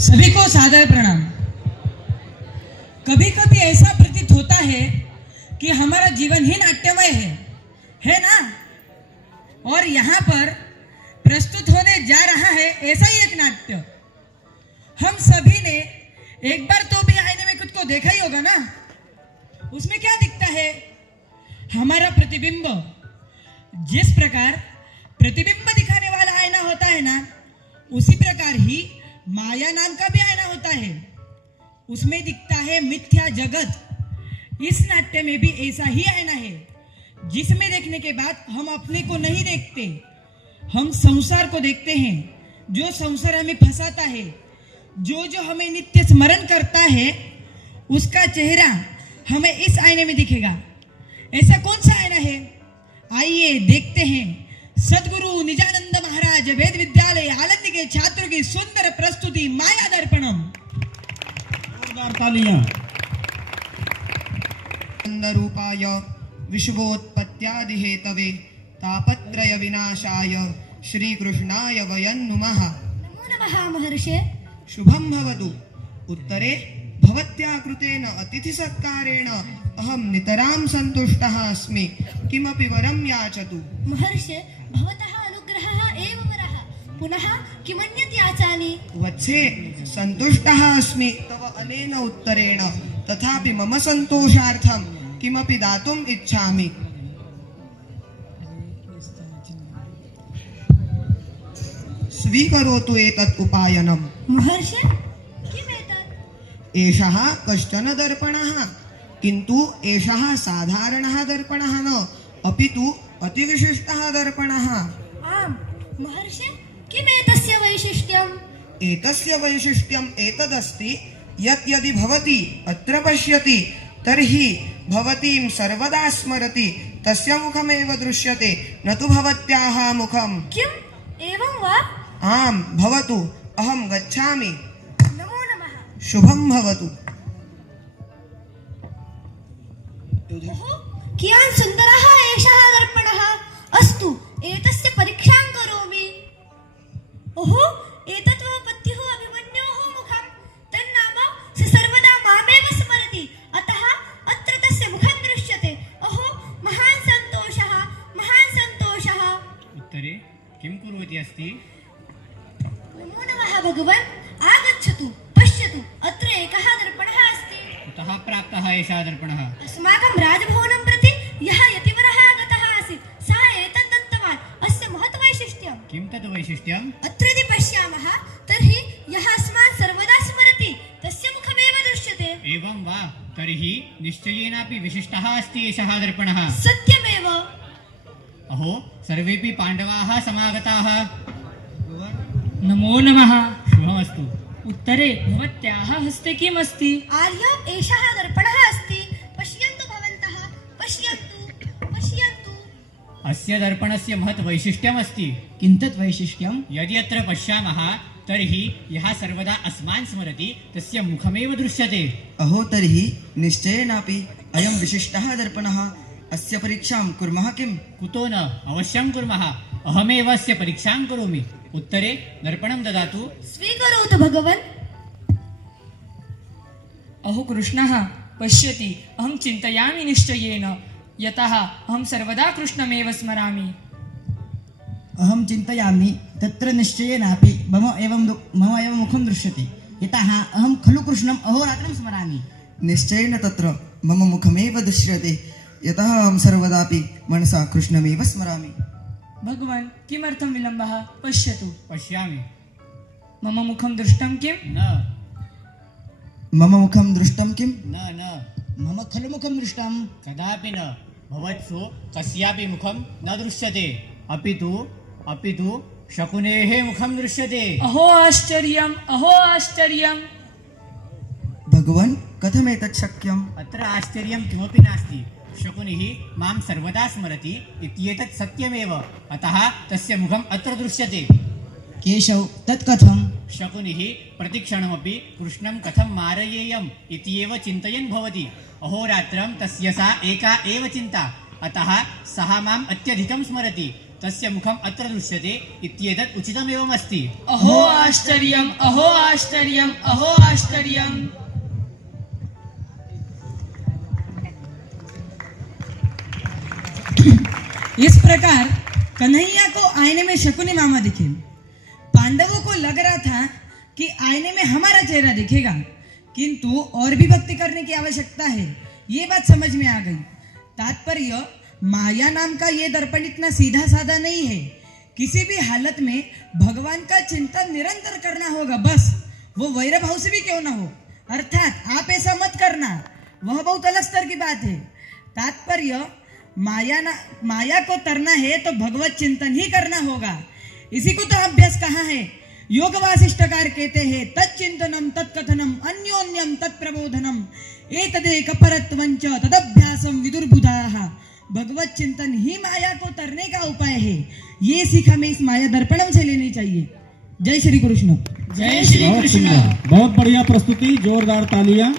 सभी को सादर प्रणाम। कभी कभी ऐसा प्रतीत होता है कि हमारा जीवन ही नाट्यमय है ना? और यहाँ पर प्रस्तुत होने जा रहा है ऐसा ही एक नाट्य। हम सभी ने एक बार तो भी आईने में खुद को देखा ही होगा ना। उसमें क्या दिखता है? हमारा प्रतिबिंब। जिस प्रकार प्रतिबिंब दिखाने वाला आईना होता है ना, उसी प्रकार ही माया नाम का भी आईना होता है। उसमें दिखता है मिथ्या जगत। इस नाट्य में भी ऐसा ही आईना है, जिसमें देखने के बाद हम अपने को नहीं देखते, हम संसार को देखते हैं। जो संसार हमें फंसाता है, जो हमें नित्य स्मरण करता है, उसका चेहरा हमें इस आईने में दिखेगा। ऐसा कौन सा आईना है? आइए देखते हैं सदगुरु निजानंद महाराज वेद विद्यालय आनंद के छात्रों की सुंदर प्रस्तुति माया दर्पणम। जोरदार तालियां। रूपाय विश्वोत्पत्त्यादि हेतवे तापत्रय विनाशाय श्रीकृष्णाय वयं नुमः। नमो नमः महर्षे। शुभं भवतु। उत्तरे भवत्या कृतेन अतिथि सत्कारेण अहं नितरां सन्तुष्टः अस्मि। किमपि वरं याचतु। महर्षे, भवतः अनुग्रहः एव वरः, पुनः किमन्यत् याचामि? वत्से, सन्तुष्टः अस्मि तव अनेन उत्तरेण, तथापि मम सन्तोषार्थं किमपि दातुम् इच्छामि। स्वीकरोतु एतत् उपायनम्। महर्षे, किमेतत्? एषः कश्चन दर्पणः, किन्तु एषः साधारणः दर्पणः न, अपि तु अतिविशिष्टः दर्पणः। आम् महर्षे, किमेतस्य वैशिष्ट्यम्? एतस्य वैशिष्ट्यम् एतदस्ति यत् यदि भवती अत्र पश्यति तर्हि भवतीं सर्वदा स्मरति। तस्य मुखमेव दृश्यते, न तु भवत्याः मुखम्। किम्, एवं वा? आम्, भवतु। अहं गच्छामि। नमो नमः। शुभं भवतु। ओहो, कियान् सुन्दरः एषः दर्पणः। अस्तु, एतस्य परीक्षां करोमि। ओहो, एतत् मम पत्युः अभिमन्योः मुखं। तन्नाम स सर्वदा मामेव स्मरति, अतः अत्र तस्य मुखं दृश्यते। ओहो, महान् सन्तोषः, महान् सन्तोषः। उत्तरे किं कुर्वती अस्ति? नमो नमः भगवन्। आगच्छतु, पश्यतु, अत्र एकः दर्पणः अस्ति। कुतः प्राप्तः एषः दर्पणः? अस्माकं राजभवनं प्रति यः यतिवरः आगतः आसीत्, सः एतत् दत्तवान्। अस्य महत् वैशिष्ट्यम्। किं तत् वैशिष्ट्यम्? अत्र यदि पश्यामः तर्हि यः अस्मान् सर्वदा स्मरति, तस्य मुखमेव दृश्यते। एवं वा? तर्हि निश्चयेनापि विशिष्टः अस्ति एषः दर्पणः। सत्यमेव। अहो, सर्वेपि पाण्डवाः समागताः। नमो नमः। शुभमस्तु। उत्तरे भवत्याः हस्ते किम् अस्ति? आर्य, एषः दर्पणः अस्ति। पश्यन्तु भवन्तः, पश्यन्तु, पश्यन्तु। अस्य दर्पणस्य महत् वैशिष्ट्यमस्ति। किं तत् वैशिष्ट्यम्? यदि अत्र पश्यामः तर्हि यः सर्वदा अस्मान् स्मरति तस्य मुखमेव दृश्यते। अहो, तर्हि निश्चयेनापि अयं विशिष्टः दर्पणः। अस्य परीक्षां कुर्मः किम्? कुतो न, अवश्यं कुर्मः। अहमेव अस्य परीक्षां करोमि। उत्तरे दर्पणं ददातु। स्वीकरोतु भगवन्। अहो कृष्णः पश्यति, अहं चिन्तयामि निश्चयेन, यतः अहं सर्वदा कृष्णमेव स्मरामि। अहं चिन्तयामि तत्र निश्चयेनापि मम एव मुखं दृश्यते, यतः अहं खलु कृष्णम् अहोरात्रं स्मरामि। निश्चयेन तत्र मम मुखमेव दृश्यते, यतः अहं सर्वदापि मनसा कृष्णमेव स्मरामि। भगवान्, किमर्थं विलम्बः? पश्यतु, पश्यामि। मम मुखं दृष्टं किम्? न मम मुखं दृष्टं किम्? न मम खलु मुखं दृष्टं। कदापि न। भवत्सु कस्यापि मुखं न दृश्यते, अपि तु शकुनेः मुखं दृश्यते। अहो आश्चर्यम्, अहो आश्चर्यम्। भगवन्, कथमेतत् शक्यम्? अत्र आश्चर्यं किमपि नास्ति। शकुनिः मां सर्वदा स्मरति इत्येतत् सत्यमेव, अतः तस्य मुखम् अत्र दृश्यते। केशव, तत् कथम्? शकुनिः प्रतिक्षणमपि कृष्णं कथं मारयेयम् इत्येव चिन्तयन् भवति। अहोरात्रं तस्य सा एका एव चिन्ता, अतः सः माम् अत्यधिकं स्मरति। तस्य मुखम् अत्र दृश्यते इत्येतत् उचितमेवमस्ति। अहो आश्चर्यम्, अहो आश्चर्यम्, अहो आश्चर्यम्। इस प्रकार कन्हैया को आईने में शकुनी मामा दिखे। पांडवों को लग रहा था कि आईने में हमारा चेहरा दिखेगा, किंतु और भी भक्ति करने की आवश्यकता है, ये बात समझ में आ गई। तात्पर्य, माया नाम का ये दर्पण इतना सीधा साधा नहीं है। किसी भी हालत में भगवान का चिंतन निरंतर करना होगा, बस वो वैर भाव से भी क्यों ना हो। अर्थात आप ऐसा मत करना, वह बहुत अलग स्तर की बात है। तात्पर्य, माया को तरना है तो भगवत चिंतन ही करना होगा। इसी को तो अभ्यास कहा है। योग वासिष्ठकार कहते हैं, तच्चिंतनम तत्कथनम अन्योन्यम तत्प्रबोधनम एतदेक परत्वंच तदभ्यासम विदुर्बुधाः। भगवत चिंतन ही माया को तरने का उपाय है। ये सीख हमें इस माया दर्पणम से लेनी चाहिए। जय श्री कृष्ण। जय श्री बहुत कृष्ण। सुंदर, बहुत बढ़िया प्रस्तुति, जोरदार तालियां।